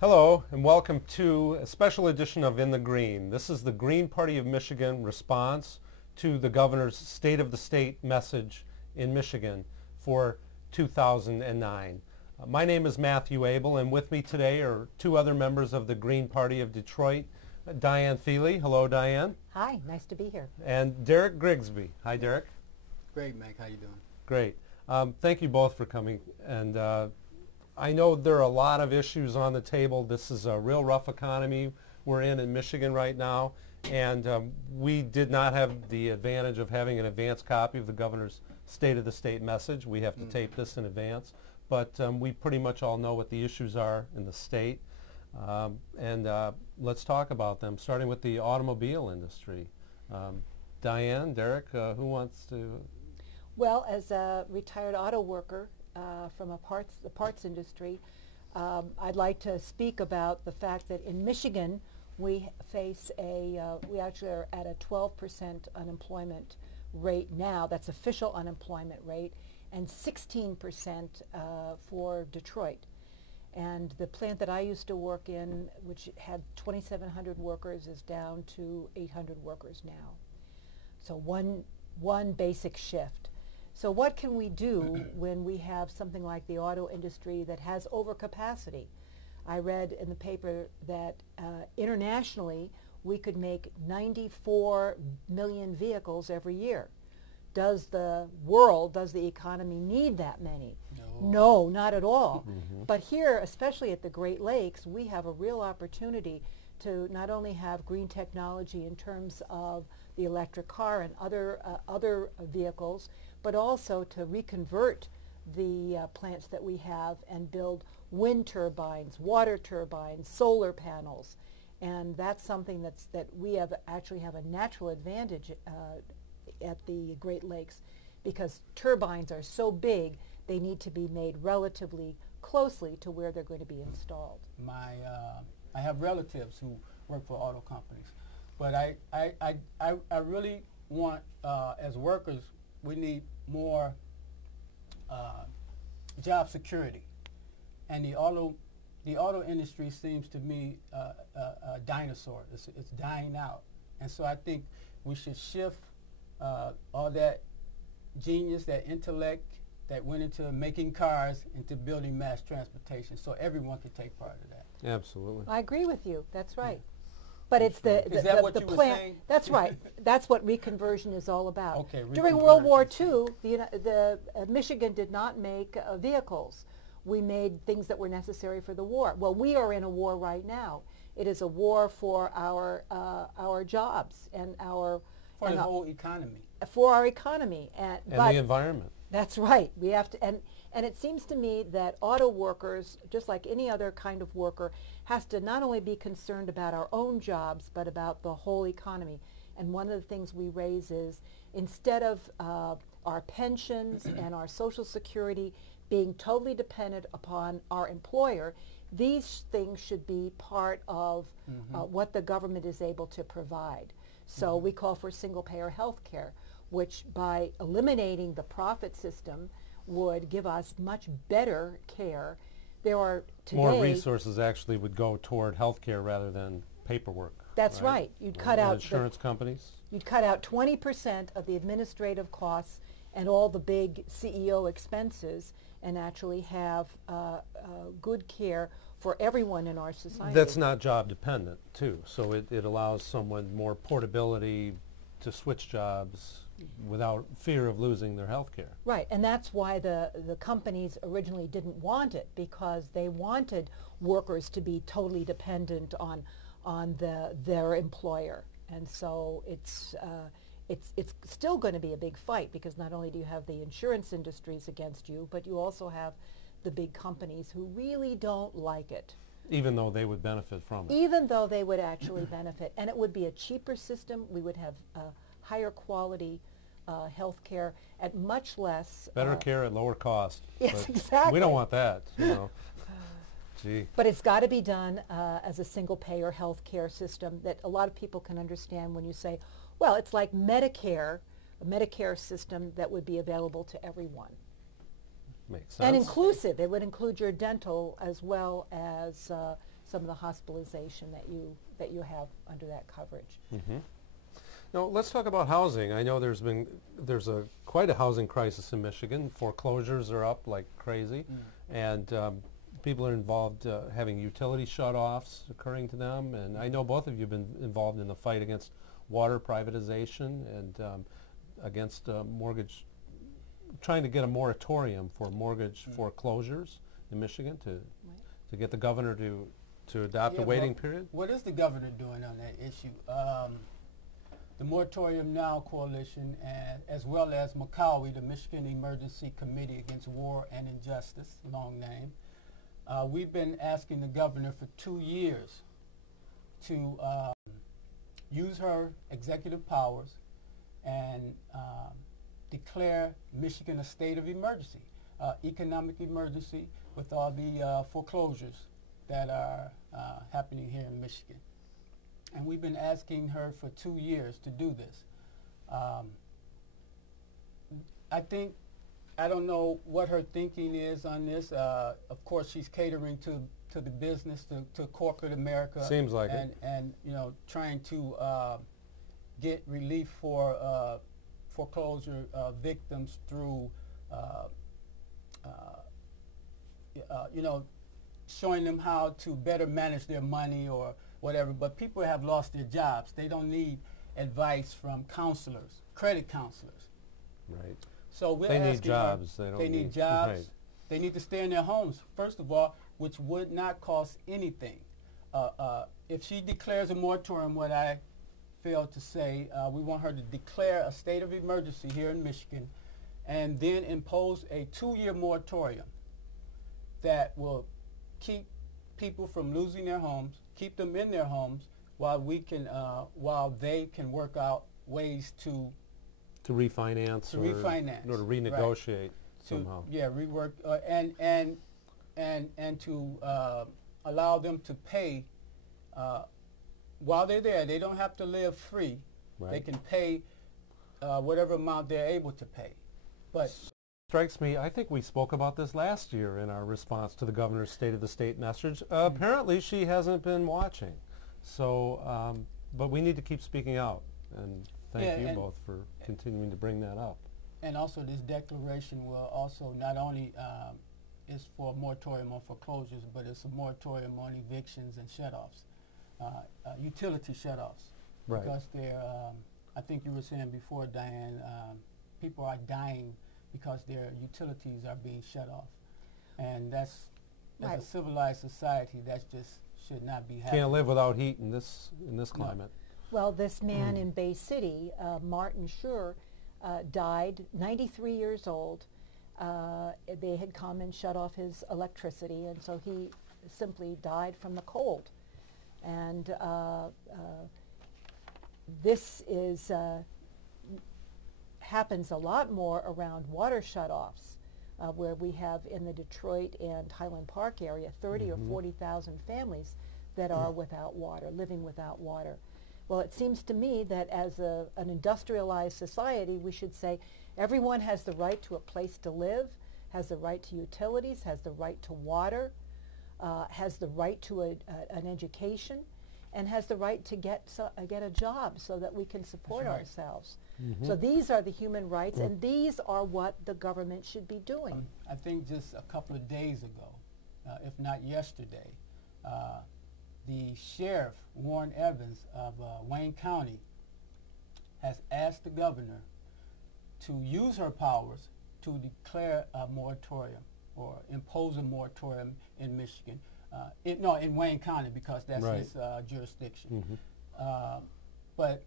Hello and welcome to a special edition of In the Green. This is the Green Party of Michigan response to the governor's State of the State message in Michigan for 2009. My name is Matthew Abel, and with me today are two other members of the Green Party of Detroit, Diane Feely. Hello, Diane. Hi, nice to be here. And Derek Grigsby. Hi, Derek. Great, Mac. How you doing? Great. Thank you both for coming. And I know there are a lot of issues on the table. This is a real rough economy we're in Michigan right now. And we did not have the advantage of having an advance copy of the governor's State of the State message. We have to tape this in advance. But we pretty much all know what the issues are in the state. Let's talk about them, starting with the automobile industry. Diane, Derek, who wants to? Well, as a retired auto worker from the parts industry, I'd like to speak about the fact that in Michigan we face we actually are at a 12% unemployment rate now. That's official unemployment rate, and 16% for Detroit. And the plant that I used to work in, which had 2,700 workers, is down to 800 workers now. So one basic shift. So what can we do when we have something like the auto industry that has overcapacity? I read in the paper that internationally we could make 94 million vehicles every year. Does the economy need that many? No, not at all. But here, especially at the Great Lakes, we have a real opportunity to not only have green technology in terms of the electric car and other vehicles, but also to reconvert the plants that we have and build wind turbines, water turbines, solar panels. And that's something that we actually have a natural advantage at the Great Lakes, because turbines are so big they need to be made relatively closely to where they're going to be installed. I have relatives who work for auto companies, but I really want, as workers, we need more job security, and the auto industry seems to me a dinosaur. It's dying out, and so I think we should shift all that genius, that intellect that went into making cars into building mass transportation, so everyone could take part of that. Absolutely. I agree with you. That's right. But it's Is that what the you were plant. saying? That's right. That's what reconversion is all about. Okay, During World War reconversion. II, Michigan did not make vehicles. We made things that were necessary for the war. Well, we are in a war right now. It is a war for our jobs and For the whole economy. For our economy And the environment. That's right. We have to, and it seems to me that auto workers, just like any other kind of worker, has to not only be concerned about our own jobs, but about the whole economy. And one of the things we raise is, instead of our pensions and our Social Security being totally dependent upon our employer, these things should be part of what the government is able to provide. So we call for single-payer health care, which by eliminating the profit system would give us much better care. There are today more resources actually would go toward health care rather than paperwork. That's right. You'd cut out insurance companies. You'd cut out 20% of the administrative costs and all the big CEO expenses, and actually have good care for everyone in our society. That's not job dependent too, so it allows someone more portability to switch jobs without fear of losing their health care. Right, and that's why the companies originally didn't want it, because they wanted workers to be totally dependent on their employer. And so it's still going to be a big fight, because not only do you have the insurance industries against you, but you also have the big companies who really don't like it. Even though they would benefit from it. Even though they would actually benefit. And it would be a cheaper system. We would have higher quality health care at much less... Better care at lower cost. Yes, exactly. We don't want that, you know. Gee. But it's got to be done as a single-payer health care system that a lot of people can understand when you say, well, it's like Medicare, a Medicare system that would be available to everyone. Makes sense. And inclusive. It would include your dental as well as some of the hospitalization that you have under that coverage. Mm-hmm. Now let's talk about housing. I know there's quite a housing crisis in Michigan. Foreclosures are up like crazy, and people are involved having utility shutoffs occurring to them. And I know both of you have been involved in the fight against water privatization and against mortgage, trying to get a moratorium for mortgage foreclosures in Michigan to get the governor to adopt a waiting period. What is the governor doing on that issue? The Moratorium Now Coalition, as well as MCAWI, the Michigan Emergency Committee Against War and Injustice, long name, we've been asking the governor for 2 years to use her executive powers and declare Michigan a state of emergency, economic emergency with all the foreclosures that are happening here in Michigan. And we've been asking her for 2 years to do this. I don't know what her thinking is on this. Of course, she's catering to the business, to corporate America. Seems like it. And you know, trying to get relief for foreclosure victims through, you know, showing them how to better manage their money or whatever. But people have lost their jobs. They don't need advice from counselors, credit counselors. Right. So we're They asking need jobs. her, They don't they need need jobs. right. They need to stay in their homes, first of all, which would not cost anything. If she declares a moratorium, what I failed to say, we want her to declare a state of emergency here in Michigan and then impose a 2-year moratorium that will keep people from losing their homes, keep them in their homes while they can work out ways to refinance or to renegotiate right. somehow. Rework and to allow them to pay while they're there. They don't have to live free. Right. They can pay whatever amount they're able to pay. But Strikes me, I think we spoke about this last year in our response to the governor's State of the State message. Apparently she hasn't been watching. So, but we need to keep speaking out. And thank you both for continuing to bring that up. And also this declaration will also not only is for a moratorium on foreclosures, but it's a moratorium on evictions and shutoffs, utility shutoffs. Right. Because they're, I think you were saying before, Diane, people are dying because their utilities are being shut off. And that's, Right. as a civilized society, that just should not be happening. Can't live without heat in this climate. Well, this man in Bay City, Martin Schur, died, 93 years old. They had come and shut off his electricity, and so he simply died from the cold. And this is happens a lot more around water shutoffs, where we have in the Detroit and Highland Park area 30 or 40,000 families that are without water, living without water. Well, it seems to me that as an industrialized society, we should say everyone has the right to a place to live, has the right to utilities, has the right to water, has the right to an education, and has the right to get a job so that we can support ourselves. So these are the human rights, and these are what the government should be doing. I think just a couple of days ago, if not yesterday, the sheriff, Warren Evans of Wayne County, has asked the governor to use her powers to declare a moratorium or impose a moratorium in Michigan. In Wayne County, because that's his jurisdiction. But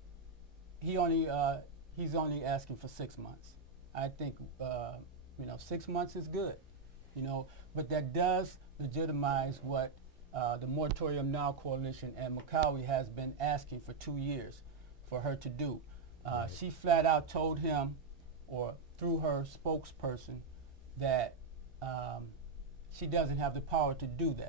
he's only asking for 6 months. I think 6 months is good, but that does legitimize what the Moratorium Now Coalition and MCAWI has been asking for 2 years for her to do. She flat out told him, or through her spokesperson, that she doesn't have the power to do that.